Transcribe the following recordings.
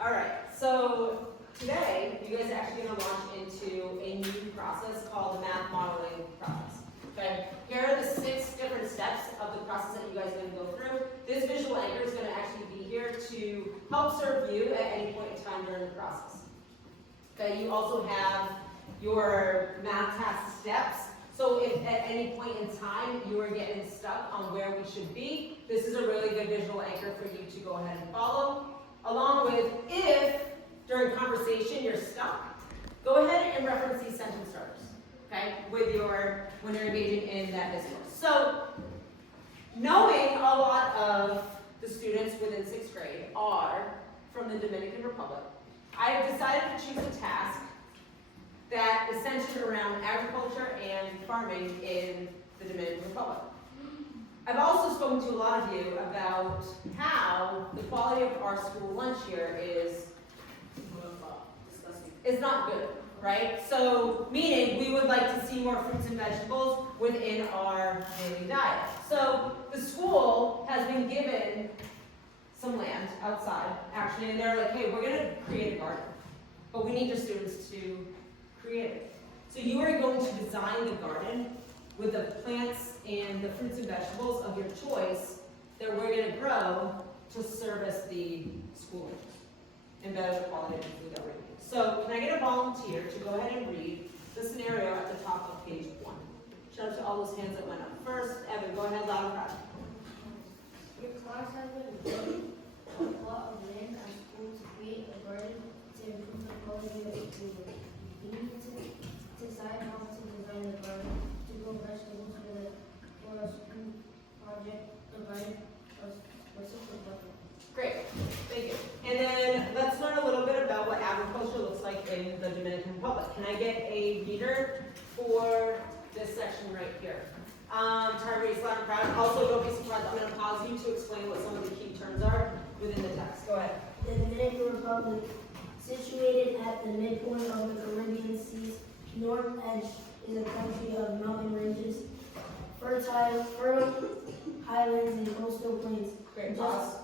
All right, so today you guys are actually going to launch into a new process called the math modeling process. Okay, here are the 6 different steps of the process that you guys are going to go through. This visual anchor is going to actually be here to help serve you at any point in time during the process. Okay, you also have your math task steps. So if at any point in time you are getting stuck on where we should be, this is a really good visual anchor for you to go ahead and follow. Along with, if during conversation you're stuck, go ahead and reference these sentence starters, okay, when you're engaging in that discourse. So, knowing a lot of the students within 6th grade are from the Dominican Republic, I have decided to choose a task that is centered around agriculture and farming in the Dominican Republic. I've also spoken to a lot of you about how the quality of our school lunch here is not good, right? So, meaning we would like to see more fruits and vegetables within our daily diet. So, the school has been given some land outside, actually, and they're like, hey, we're going to create a garden, but we need your students to create it. So, you are going to design the garden with the plants and the fruits and vegetables of your choice that we're going to grow to service the school and better the quality of the food that we're eating. So can I get a volunteer to go ahead and read the scenario at the top of page 1? Shout out to all those hands that went up. First, Evan, go ahead loud and proud. Your class has been given a plot of land at school to create a garden to improve the quality of the food. You need to decide how to design the garden to grow vegetables for a school project provided a specific budget. Great, thank you. And then let's learn a little bit about what agriculture looks like in the Dominican Republic. Can I get a reader for this section right here? Tyrese, loud and proud. Also, don't be surprised, I'm going to pause you to explain what some of the key terms are within the text. Go ahead. The Dominican Republic, situated at the midpoint of the Caribbean Sea's north edge, is a country of mountain ranges, fertile highlands, and coastal plains. Great, pause.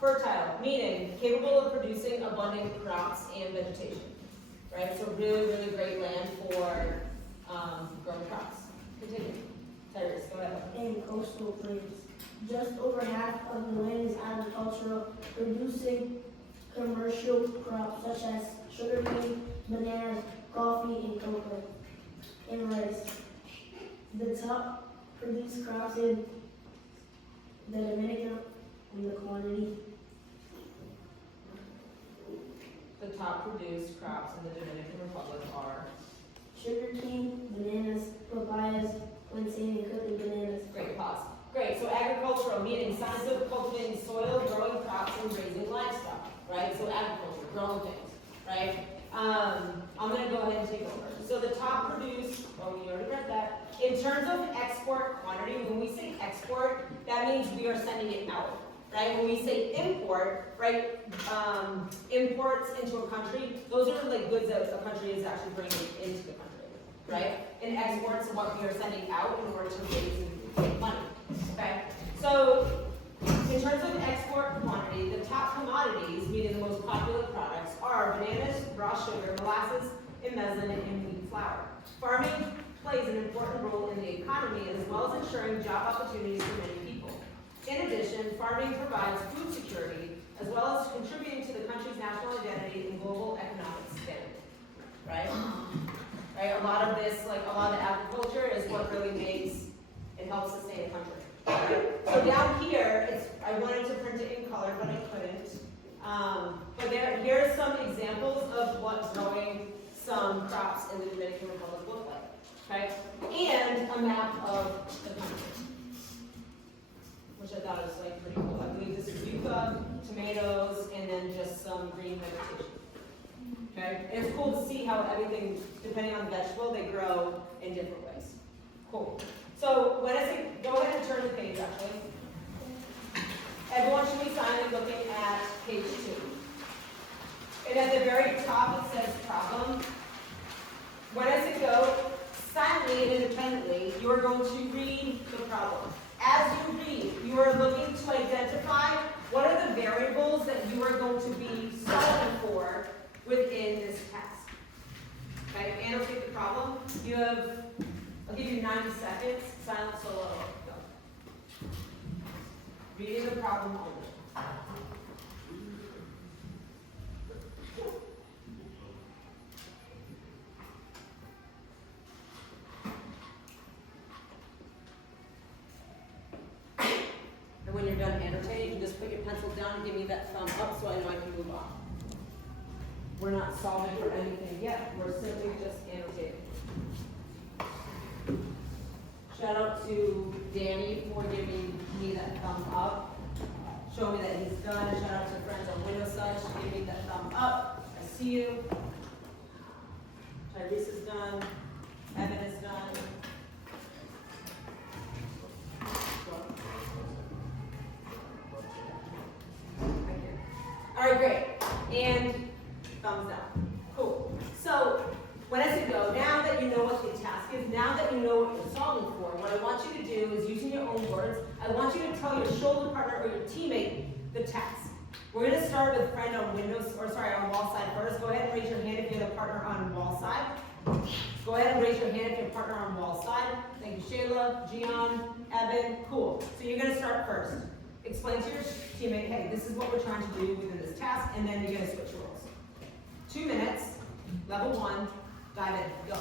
Fertile, meaning capable of producing abundant crops and vegetation. Right? So really, really great land for growing crops. Continue. Tyrese, go ahead. And coastal plains. Just over half of the land is agricultural, producing commercial crops such as sugarcane, bananas, coffee, and cocoa, and rice. The top produced crops in the Dominican in the quantity. The top produced crops in the Dominican Republic are? Sugarcane, bananas, papayas, plantain, and cooking bananas. Great, pause. Great, so agricultural, meaning science of cultivating soil, growing crops, and raising livestock, right? So agriculture, growing things, right? I'm going to go ahead and take over. So the top produced, oh, you already read that. In terms of export quantity, when we say export, that means we are sending it out, right? When we say import, right, imports into a country, those are like goods that a country is actually bringing into the country, right? And exports are what we are sending out in order to raise and make money, okay? So in terms of export quantity, the top commodities, meaning the most popular products, are bananas, raw sugar, molasses, and meslin, and wheat flour. Farming plays an important role in the economy as well as ensuring job opportunities for many people. In addition, farming provides food security as well as contributing to the country's national identity and global economic standing. Right? Right? A lot of this, like a lot of agriculture, is what really makes it helps sustain a country. Right? So down here, I wanted to print it in color, but I couldn't. But here are some examples of what growing some crops in the Dominican Republic look like. Okay? And a map of the country, which I thought was like pretty cool. I believe this is yucca, tomatoes, and then just some green vegetation. Okay? And it's cool to see how everything, depending on the vegetable, they grow in different ways. Cool. So when I say, go ahead and turn the page actually. Everyone should be silently looking at page 2. And at the very top it says problem. When I say go, silently and independently, you are going to read the problem. As you read, you are looking to identify what are the variables that you are going to be solving within this task. Okay, annotate the problem. You have, I'll give you 90 seconds, silent solo, go. Reading the problem only. And when you're done annotating, you can just put your pencil down and give me that thumb up so I know I can move on. We're not solving for anything yet, we're simply just annotating. Shout out to Danny for giving me that thumb up. Show me that he's done. Shout out to friends on Windows Such. Give me that thumb up. I see you. Tyrese is done. Evan is done. All right, great. And thumbs down. Cool. So when I say go, now that you know what the task is, now that you know what you're solving for, what I want you to do is, using your own words, I want you to tell your shoulder partner or your teammate the task. We're going to start with friend on Windows, or sorry, on wall side first. Go ahead and raise your hand if you're the partner on wall side. Go ahead and raise your hand if you're partner on wall side. Thank you, Shayla, Gian, Evan. Cool. So you're going to start first. Explain to your teammate, hey, this is what we're trying to do within this task, and then you're going to switch roles. 2 minutes, level 1, dive in, go.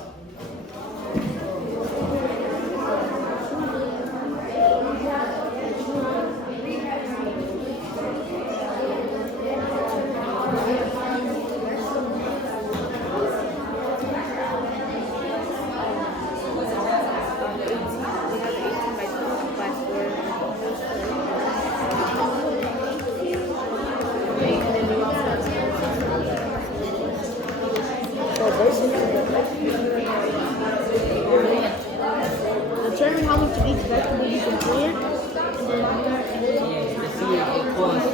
Determine how much of each vegetable you can plant, and then to see it costs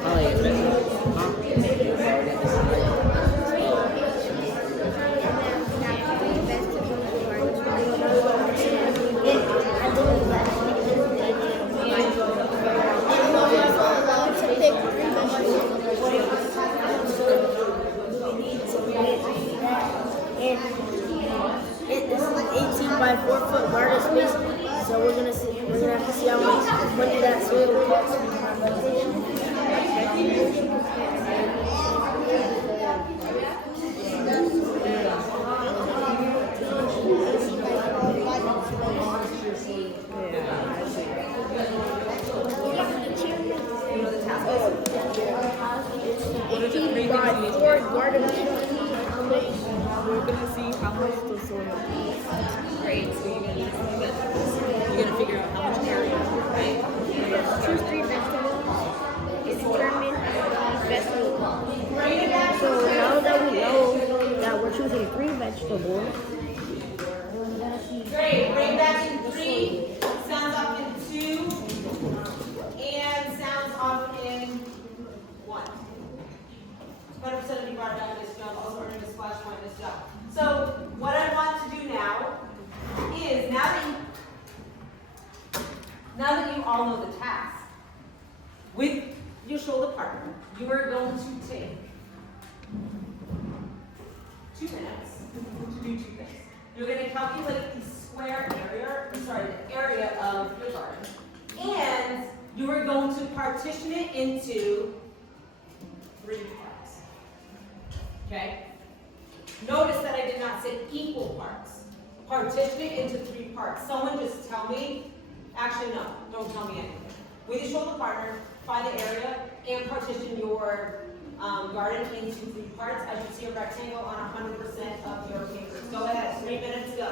probably a it's 18 by 4 foot garden space. So we're gonna have to see how much that soil costs. We're gonna see how much the soil is. Great, so you're gonna figure out how much area, right? Choose 3 vegetables. Determine each vegetable. So now that we know that we're choosing 3 vegetables, Great, bring back in 3, sounds off in 2, and sounds off in 1. 100% of you brought down this job, also earning a splash point this job. So what I want to do now is, now that you all know the task, with your shoulder partner, you are going to take 2 minutes to do 2 things. You're going to calculate the square area, the area of your garden, and you are going to partition it into 3 parts. Okay? Notice that I did not say equal parts. Partition it into 3 parts. Someone just tell me, actually no, don't tell me anything. With your shoulder partner, find the area and partition your garden into 3 parts. I should see a rectangle on 100% of your papers. Go ahead, 3 minutes, go.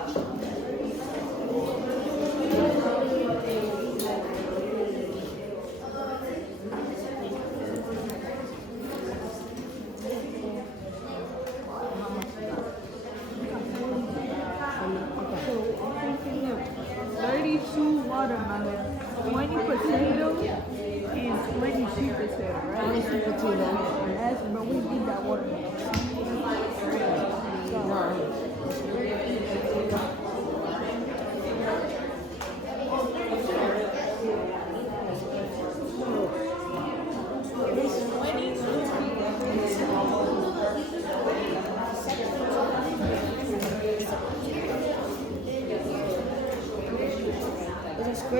Watermelon, 20 potatoes, and 20 sweet potatoes, right? 20 sweet potatoes. Yes, but we need that watermelon.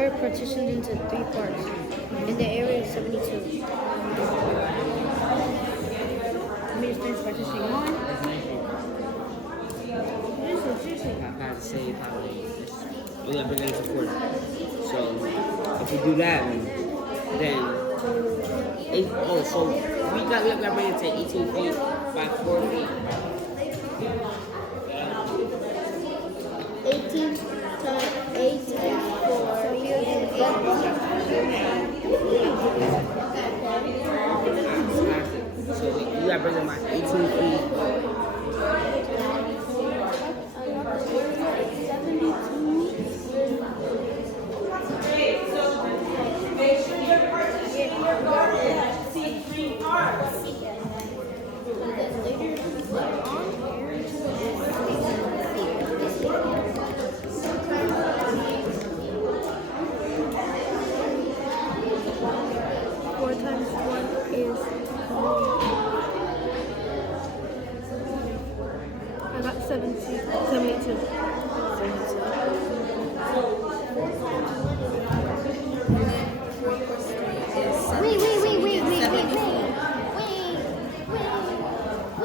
we're partitioned into 3 parts, and the area is 72. Let me just finish partitioning 1. I gotta save how we gotta bring it into 40. So if we do that, then so we gotta bring it to 18 feet by 4 feet. 18 times 8 is 4. So we are doing 8. So we gotta bring it by 18 feet. Okay, so make sure you're partitioning your garden to 3 parts. 4 times 1 is I got 72.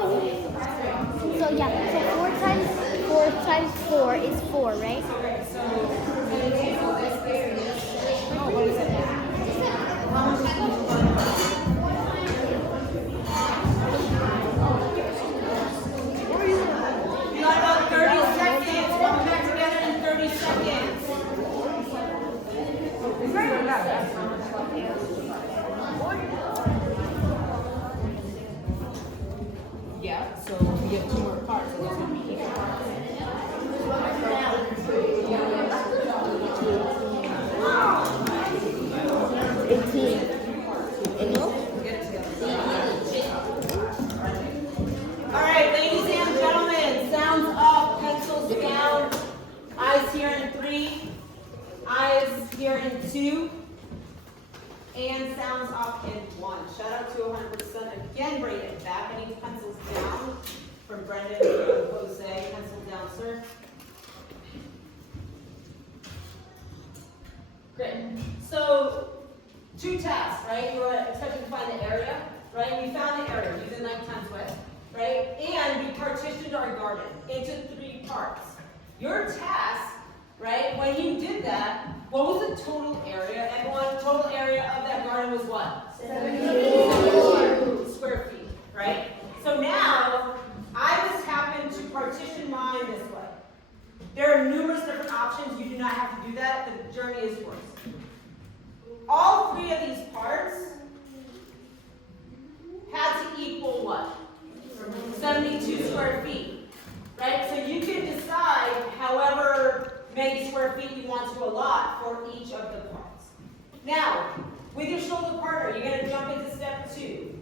Wait. So yeah, so 4 times 4 is 4, right? You got about 30 seconds. Come back together in 30 seconds. Yeah, so we have 2 more parts, so there's going to be 8 parts. All right, ladies and gentlemen, sounds up, pencils down, eyes here in 3, eyes here in 2, and sounds up in 1. Shout out to 100%. Again, bring it back. I need pencils down from Brendan and Jose. Pencil down, sir. Great. So, 2 tasks, right? You were expecting to find the area, right? We found the area using nighttime sweat, right? And we partitioned our garden into 3 parts. Your task, right, when you did that, what was the total area? Everyone, total area of that garden was what? 74 square feet, right? So now, I just happened to partition mine this way. There are numerous different options. You do not have to do that. The journey is yours. All 3 of these parts had to equal what? 72 square feet, right? So you can decide however many square feet you want to allot for each of the parts. Now, with your shoulder partner, you're going to jump into step 2.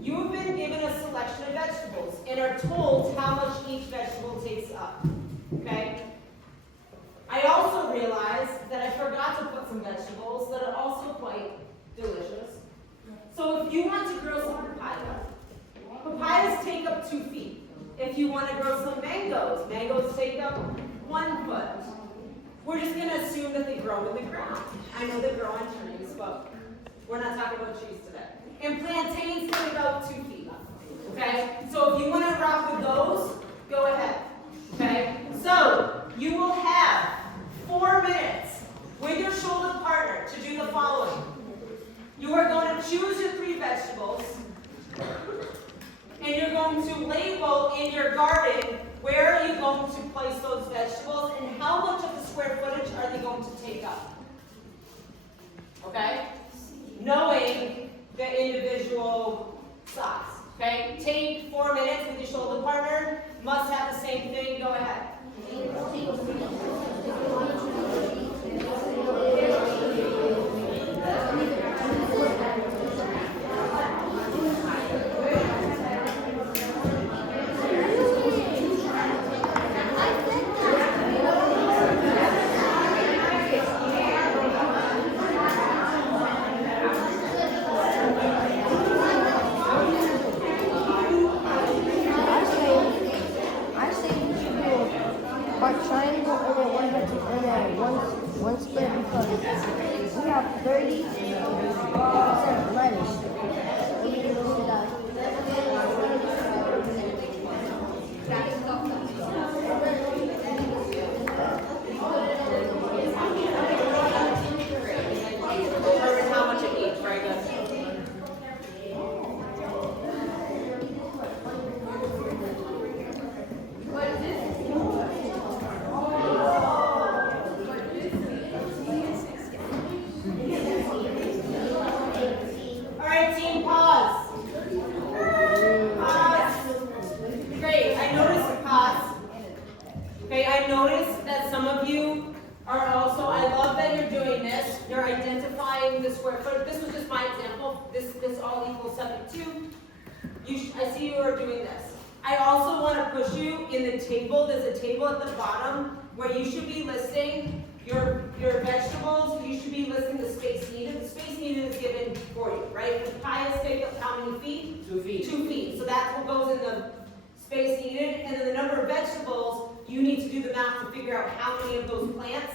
You have been given a selection of vegetables and are told how much each vegetable takes up, okay? I also realized that I forgot to put some vegetables that are also quite delicious. So if you want to grow some papayas take up 2 feet. If you want to grow some mangoes take up 1 foot. We're just going to assume that they grow in the ground. I know they grow on trees, but we're not talking about trees today. And plantains take about 2 feet. Okay? So if you want to rock with those, go ahead. Okay? So you will have 4 minutes with your shoulder partner to do the following. You are going to choose your 3 vegetables, and you're going to label in your garden where are you going to place those vegetables and how much of the square footage are they going to take up. Okay? Knowing the individual size. Okay? Take 4 minutes with your shoulder partner. Must have the same thing. Go ahead. I say I see you are doing this. I also want to push you in the table. There's a table at the bottom where you should be listing your vegetables. You should be listing the space needed. The space needed is given for you, right? The pie is taken up how many feet? 2 feet. 2 feet. So that's what goes in the space needed. And then the number of vegetables, you need to do the math to figure out how many of those plants,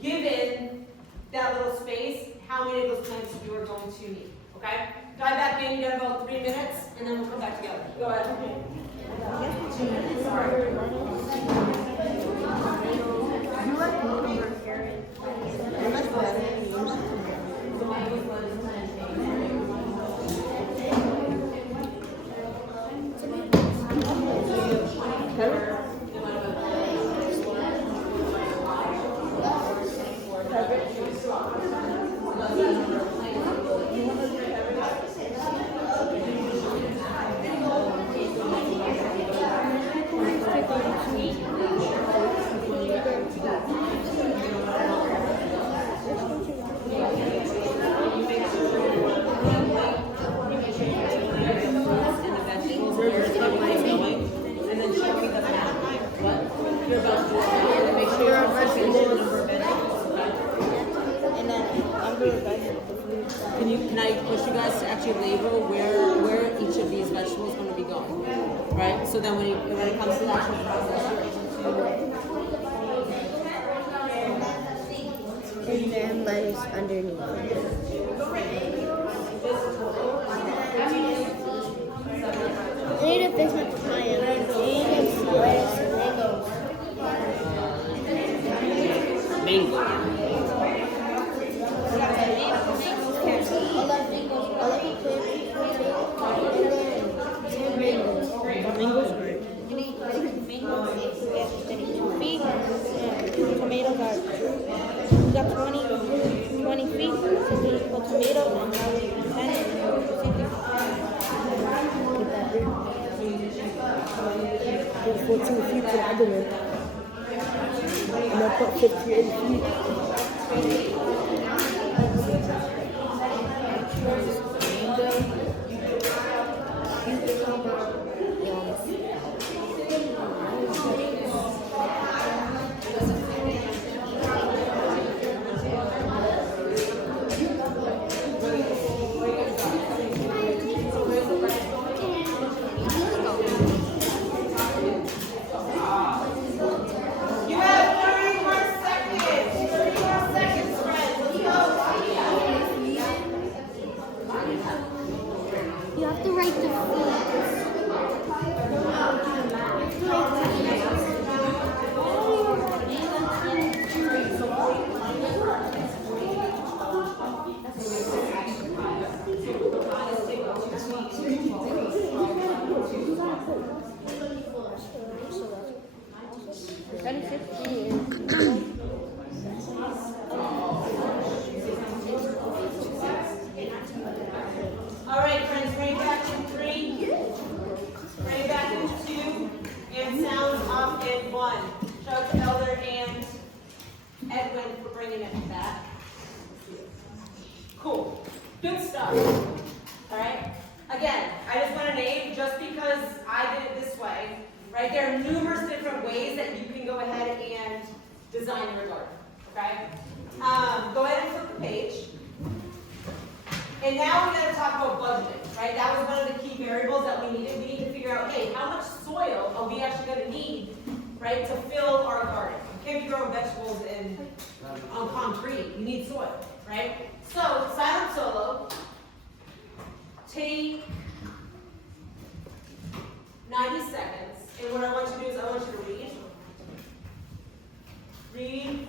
given that little space, how many of those plants you are going to need. Okay? Dive back in, you got about 3 minutes, and then we'll come back together. Go ahead. Sorry. Can I push you guys to actually label where each of these vegetables is going to be going, right? So then when it comes to the actual process, And then lettuce underneath. I need to fix my papaya. Lettuce, Mango. Mangoes great. Tomatoes are, we got 20 feet, so we put tomatoes and now we can 10. 14 feet to the other one. And I put 58 feet. You have 30 more seconds. 30 more seconds, friends. Let's go. You have to write the All right, friends, bring it back in 3. Bring it back in 2. And sound off in 1. Shout out to Elder and Edwin for bringing it back. Cool. Good stuff. All right. Again, I just want to name, just because I did it this way, right? There are numerous different ways that you can go ahead and design your garden. Okay. Go ahead and flip the page. And now we got to talk about budgeting, right? That was one of the key variables that we needed. We need to figure out, hey, how much soil are we actually going to need, right, to fill our garden? You can't be growing vegetables on concrete. You need soil, right? So, silent solo. Take 90 seconds. And what I want you to do is I want you to read. Read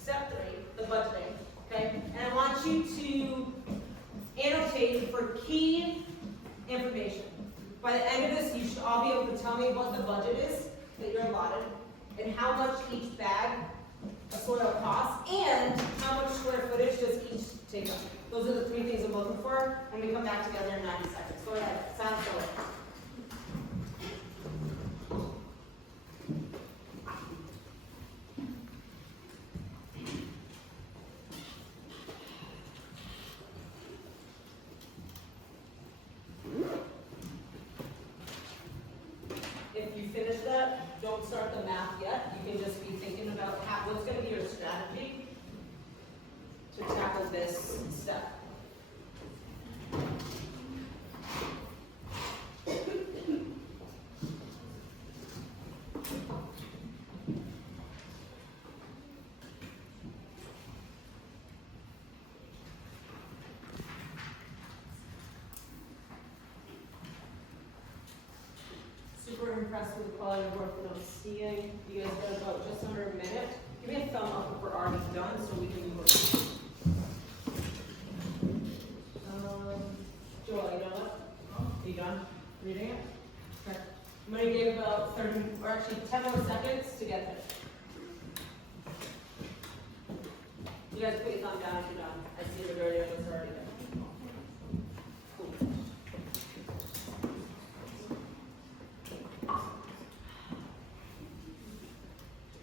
step 3, the budgeting, okay? And I want you to annotate for key information. By the end of this, you should all be able to tell me what the budget is that you're allotted, and how much each bag of soil costs, and how much square footage does each take up. Those are the 3 things I'm looking for, and we come back together in 90 seconds. Go ahead, sound solo. impressed with the quality of work that I'm seeing. You guys got about just under a minute. Give me a thumb up if we're already done so we can move on. Joel, you done what? Are you done reading it? Okay. I'm gonna give about 30, or actually 10 more seconds to get there. You guys put your thumb down if you're done. I see the majority of us already there. Cool.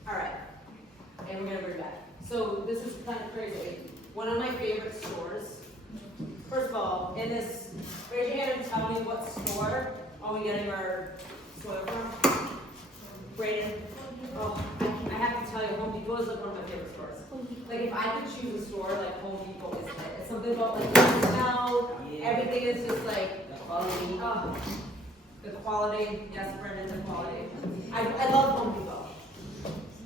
All right, and we're gonna bring back. So this is kind of crazy. One of my favorite stores. First of all, in this, raise your hand and tell me what store are we getting our soil from? Braden. Oh, I have to tell you, Home Depot is like one of my favorite stores. Like if I could choose a store, like Home Depot is it. It's something about like the smell, everything is just like quality. Oh, the quality, yes, Brendan, the quality. I love Home Depot.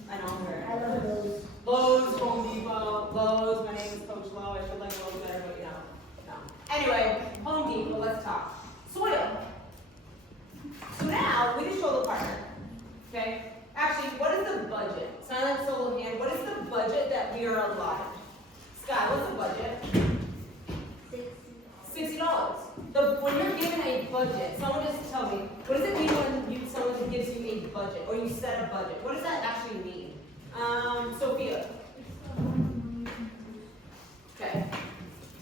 I know her. I love those. Lowe's, Home Depot, Lowe's, my name is Coach Lowe, I should like Lowe's better, but you know, no. Anyway, Home Depot, let's talk. Soil. So now, we just show the partner, okay? Actually, what is the budget? Silent solo hand, what is the budget that we are allotted? Scott, what's the budget? $60. When you're given a budget, someone just tell me, what does it mean when someone gives you a budget, or you set a budget? What does that actually mean? Sophia. Okay.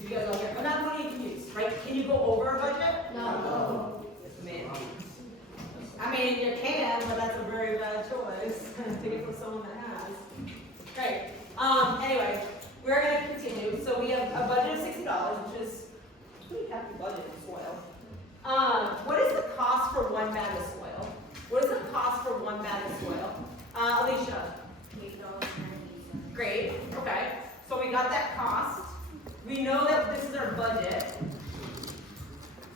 You guys all here? I'm not going to get confused, right? Can you go over a budget? No. Man. I mean, you can, but that's a very bad choice. Take it from someone that has. Great. Anyway, we're going to continue. So we have a budget of $60, which is a pretty hefty budget in soil. What is the cost for 1 bag of soil? What is the cost for 1 bag of soil? Alicia. Great. Okay. So we got that cost. We know that this is our budget.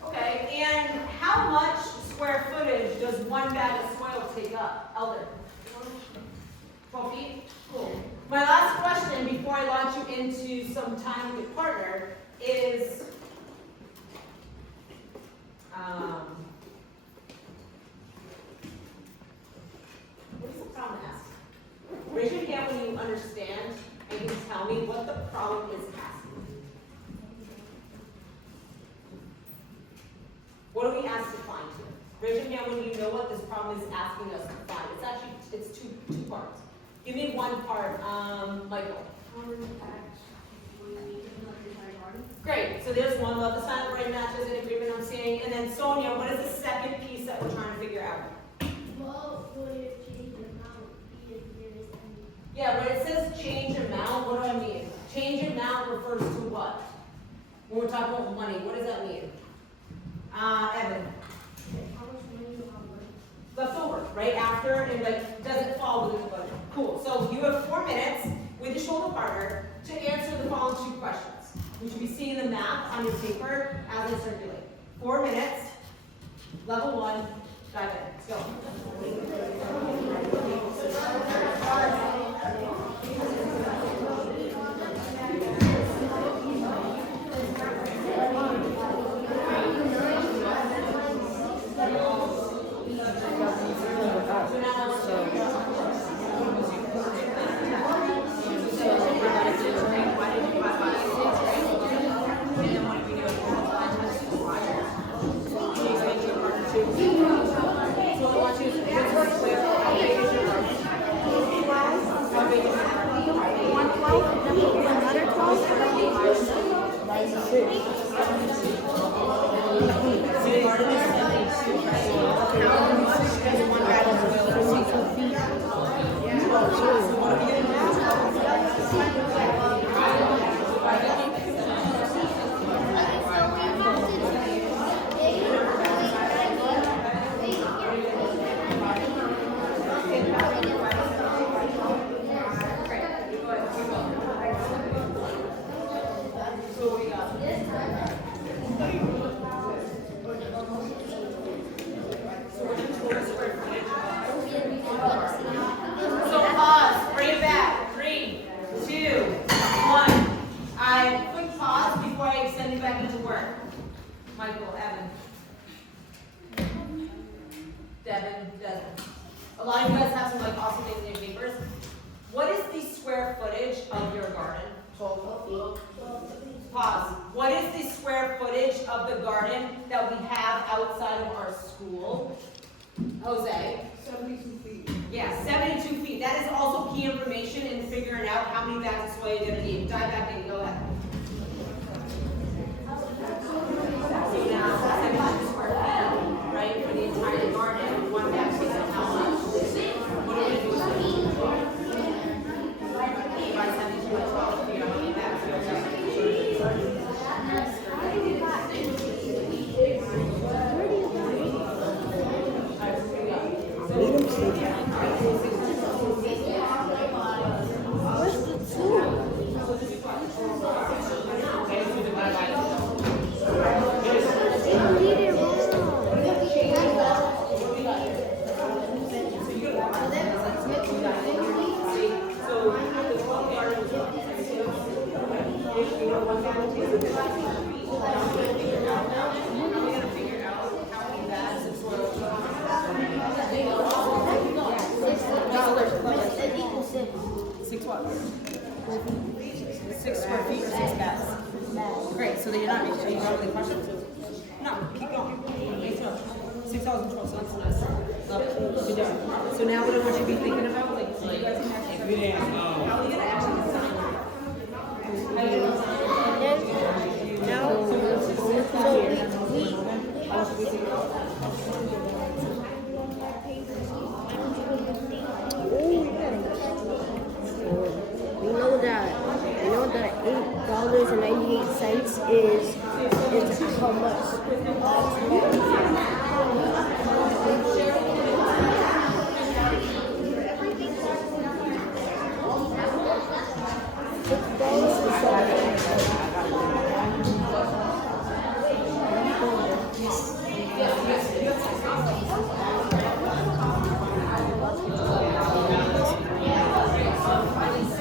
Okay. And how much square footage does 1 bag of soil take up? Elder. 12 feet? Cool. My last question before I launch you into some time with your partner is, what is the problem asked? Raise your hand when you understand and can tell me what the problem is asking. What are we asked to find here? Raise your hand when you know what this problem is asking us to find. It's actually, it's two parts. Give me one part, Michael. Great, so there's one, love the silent right matches in agreement I'm seeing. And then Sonia, what is the second piece that we're trying to figure out? What would it change the amount be if there is any? Yeah, when it says change amount, what do I mean? Change amount refers to what? When we're talking about money, what does that mean? Evan. How much money you have left? Left over, right after, and like, does it fall within the budget? Cool, so you have 4 minutes with your shoulder partner to answer the following 2 questions. You should be seeing the map on your paper as I circulate. 4 minutes, level 1, dive in, let's go. a lot of you guys have some like awesome things in your papers. What is the square footage of your garden? 12 feet. Pause. What is the square footage of the garden that we have outside of our school? Jose? 72 feet. Yeah, 72 feet. That is also key information in figuring out how many bags of soil you're gonna need. Dive back in, go ahead. So now, 72 square feet, right, for the entire garden. One bag takes up how much? What are we gonna do with it? 8 by 72 by 12, figure out how many bags. Great, so then you're not making, are you done with the questions? No, keep going. Okay, so 6,012, so that's nice. Love it. Good job. So now what I want you to be thinking about, like, so you guys can actually, how are we gonna actually design it? We know that $8.98 is how much?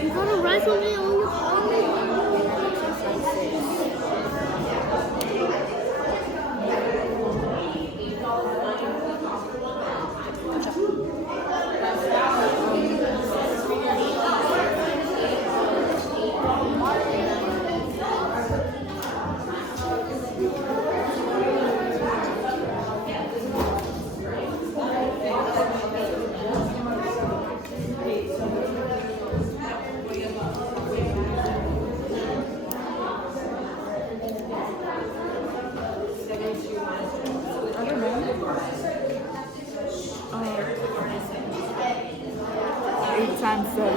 You gonna write something on your phone? Times 7.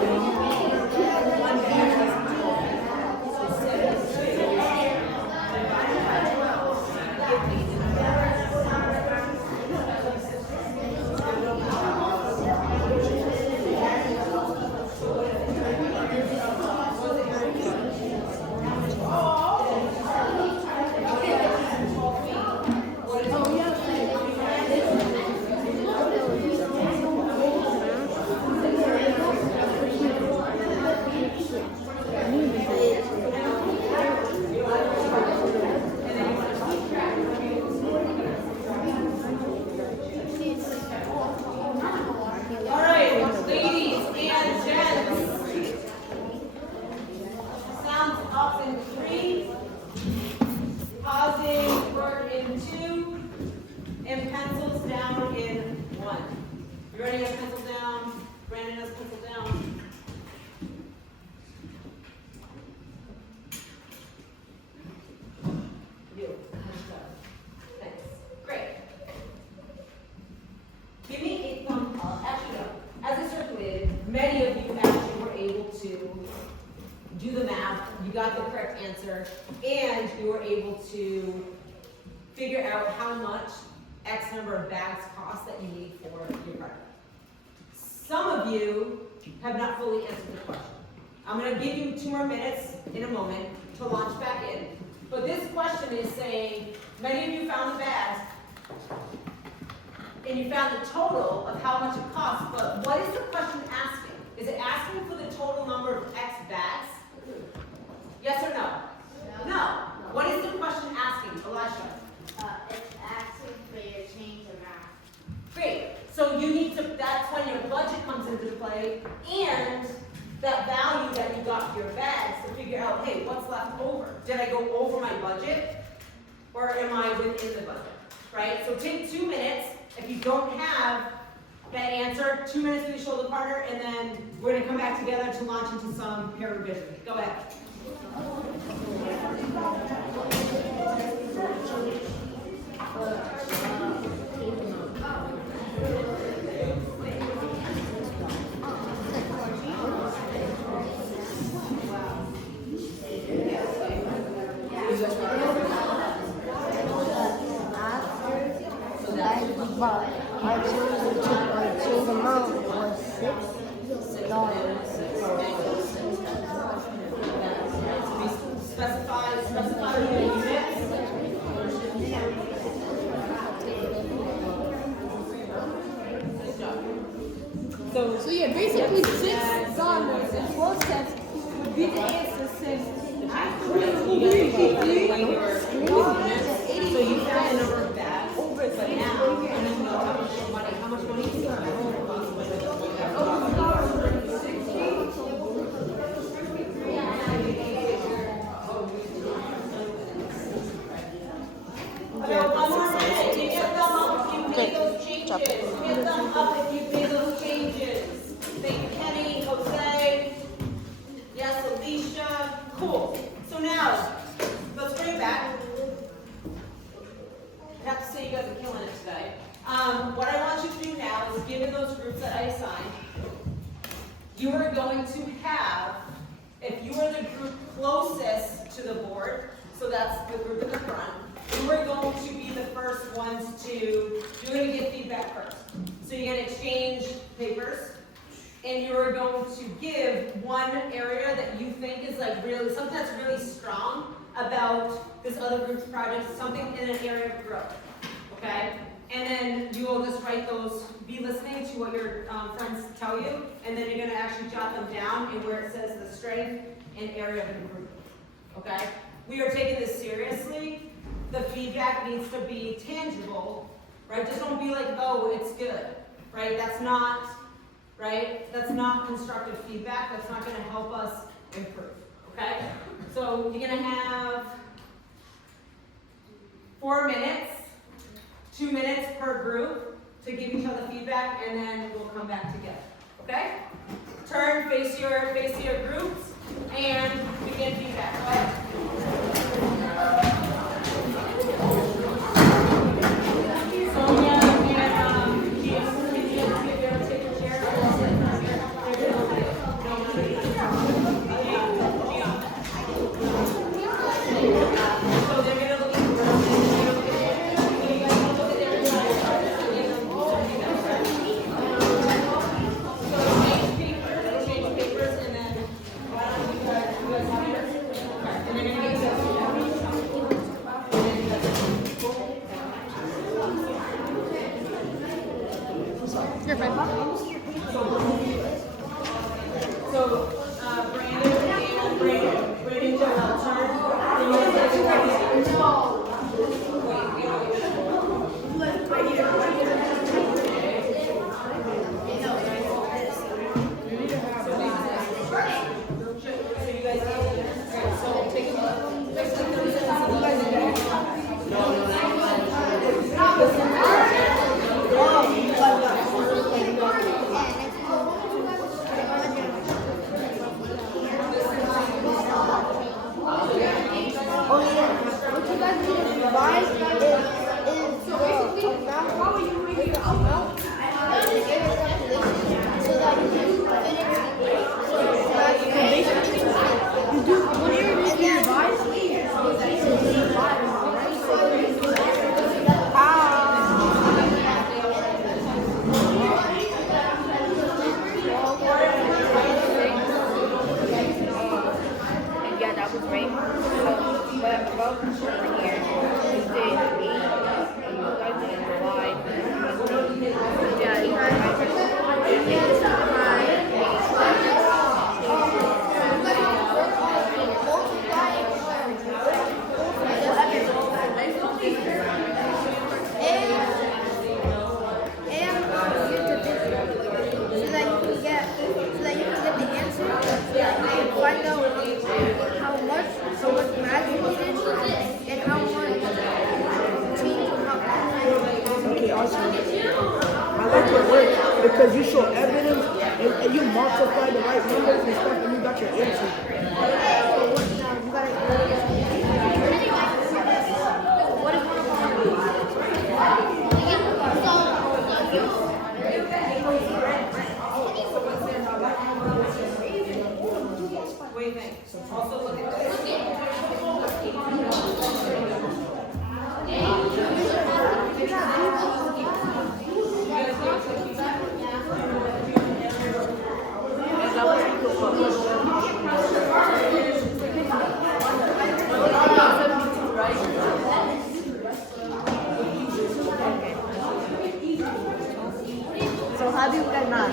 you got the correct answer, and you were able to figure out how much X number of bags cost that you need for your project. Some of you have not fully answered the question. I'm going to give you 2 more minutes in a moment to launch back in. But this question is saying, many of you found the bags, and you found the total of how much it costs, but what is the question asking? Is it asking for the total number of X bags? Yes or no? No. What is the question asking, Elisha? It's asking for your change amount. Great. So you need to, that's when your budget comes into play and that value that you got for your bags to figure out, hey, what's left over? Did I go over my budget or am I within the budget, right? So take 2 minutes. If you don't have that answer, 2 minutes with your shoulder partner, and then we're gonna come back together to launch into some pair revision. Go ahead. But our change amount was $6. Specify your units. Good job. So yeah, basically $6 and 4 cents would be the answer since So you have the number of bags, but now you don't know how much money you have. One more minute. Give me a thumb up if you've made those changes. Give me a thumb up if you've made those changes. Thank you, Kenny, Jose. Yes, Alicia. Cool. So now, let's bring it back. I have to say you guys are killing it today. What I want you to do now is, given those groups that I assigned, you are going to have, if you are the group closest to the board, so that's the group in the front, you are going to be the first ones to, you're going to get feedback first. So you're going to exchange papers, and you are going to give one area that you think is like really, something that's really strong about this other group's project, something in an area of growth, okay? And then you will just write those, be listening to what your friends tell you, and then you're gonna actually jot them down in where it says the strength and area of improvement, okay? We are taking this seriously. The feedback needs to be tangible, right? Just don't be like, oh, it's good, right? That's not, right? That's not constructive feedback. That's not gonna help us improve, okay? So you're gonna have 4 minutes, 2 minutes per group to give each other feedback, and then we'll come back together, okay? Turn, face your groups, and begin feedback. Go ahead. Sonia and Gia, can you take your chair? So they're gonna look at change papers, and then why don't you guys have yours? And they're gonna get You're fine. So, Brandon and Brandon will turn. And you'll take it right Yeah, that was great. But about over here, we did 8, and you guys did 5. make it work because you show evidence and you multiply the right numbers and stuff and you got your answer. What do you think? Also look at this. So how do you get math?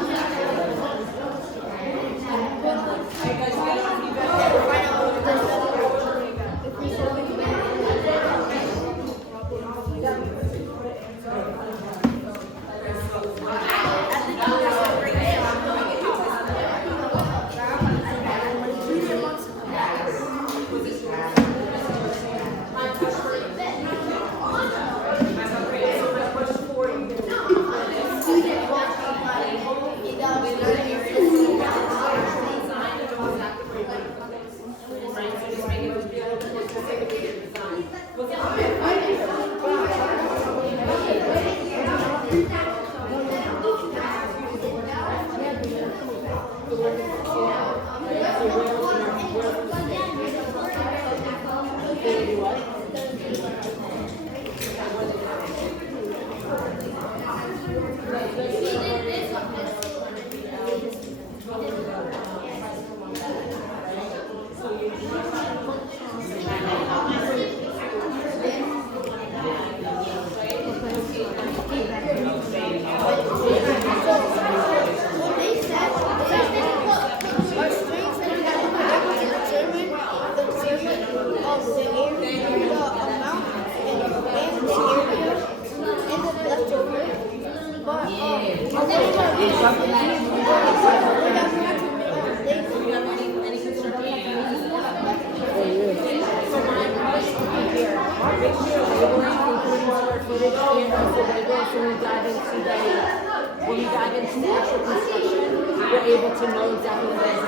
When we dive into the actual construction, we're able to know exactly what it is.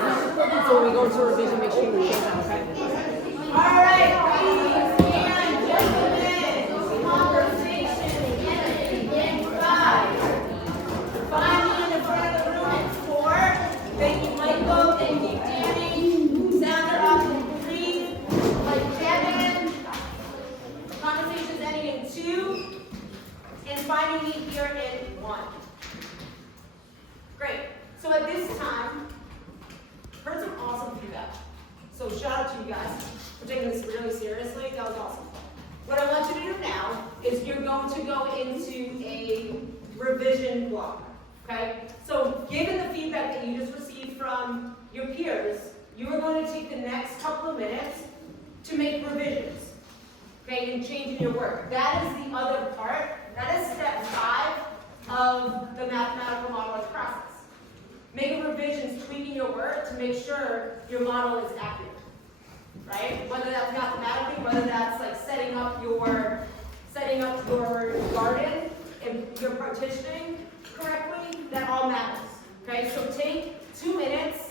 So when we go into revision, make sure we share that, okay? All right, ladies and gentlemen, conversation in 5. Find me in the front of the room at 4. Thank you, Michael. Thank you, Danny. Sandra off in 3. Like Kevin. Conversations ending in 2. And finding me here in 1. Great. So at this time, heard some awesome feedback. So shout out to you guys for taking this really seriously. That was awesome. What I want you to do now is you're going to go into a revision block. Okay? So given the feedback that you just received from your peers, you are going to take the next couple of minutes to make revisions. Okay, and changing your work. That is the other part. That is step 5 of the mathematical modeling process. Making revisions, tweaking your work to make sure your model is accurate. Right? Whether that's mathematically, whether that's like setting up your garden and your partitioning correctly, that all matters. Okay, so take 2 minutes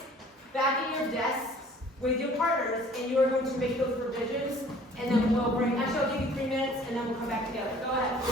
back at your desks with your partners, and you are going to make those revisions, and then we'll bring, actually I'll give you 3 minutes, and then we'll come back together. Go ahead.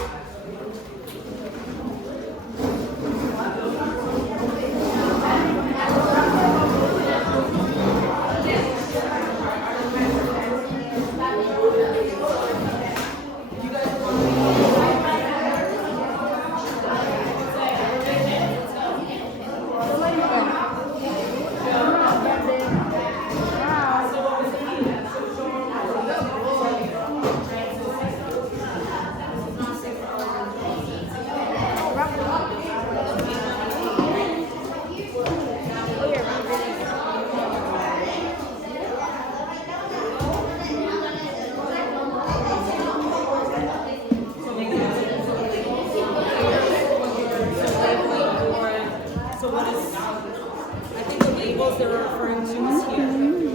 They're referring to is here,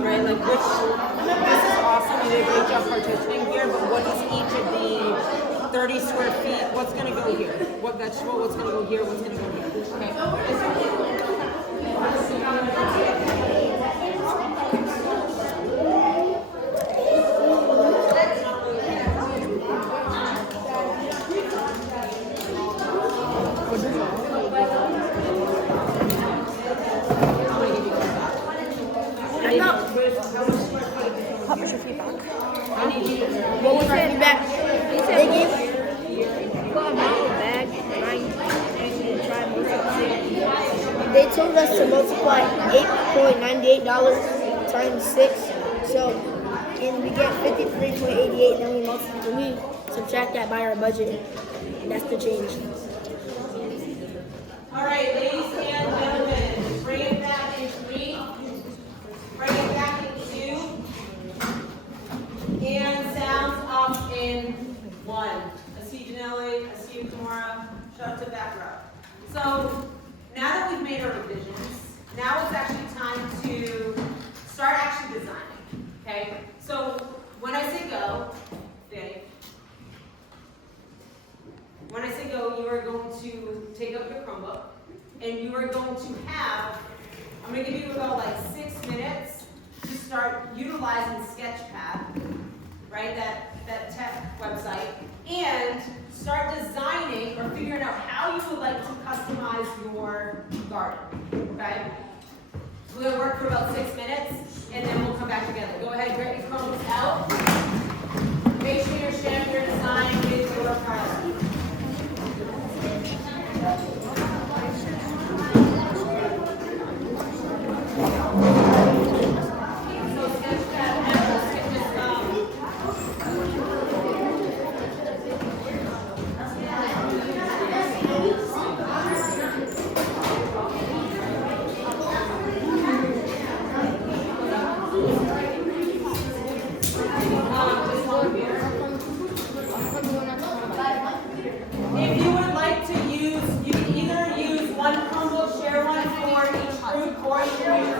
right? Like which, this is awesome, you did a great job partitioning here, but what is each of the 30 square feet, what's gonna go here? What vegetable, what's gonna go here, what's gonna go here? What was our feedback? They gave, Got a model bag, and I usually try most of it. they told us to multiply $8.98 times 6. So, and we get 53.88. Then we subtract that by our budget. And that's the change. All right, ladies and gentlemen, bring it back in 3, bring it back in 2, and sounds off in 1. I see Janelle, I see you, Tamara, shut up to the back row. So, now that we've made our revisions, now it's actually time to start actually designing, okay? So, when I say go, Danny, when I say go, you are going to take up your Chromebook, and you are going to have, I'm going to give you about like 6 minutes to start utilizing Sketchpad, right, that tech website, and start designing or figuring out how you would like to customize your garden, okay? We're going to work for about 6 minutes, and then we'll come back together. Go ahead, get your Chromebooks out. Make sure you're sharing your design with your priority. If you would like to use, you can either use one Chromebook, share one for each group, or you can use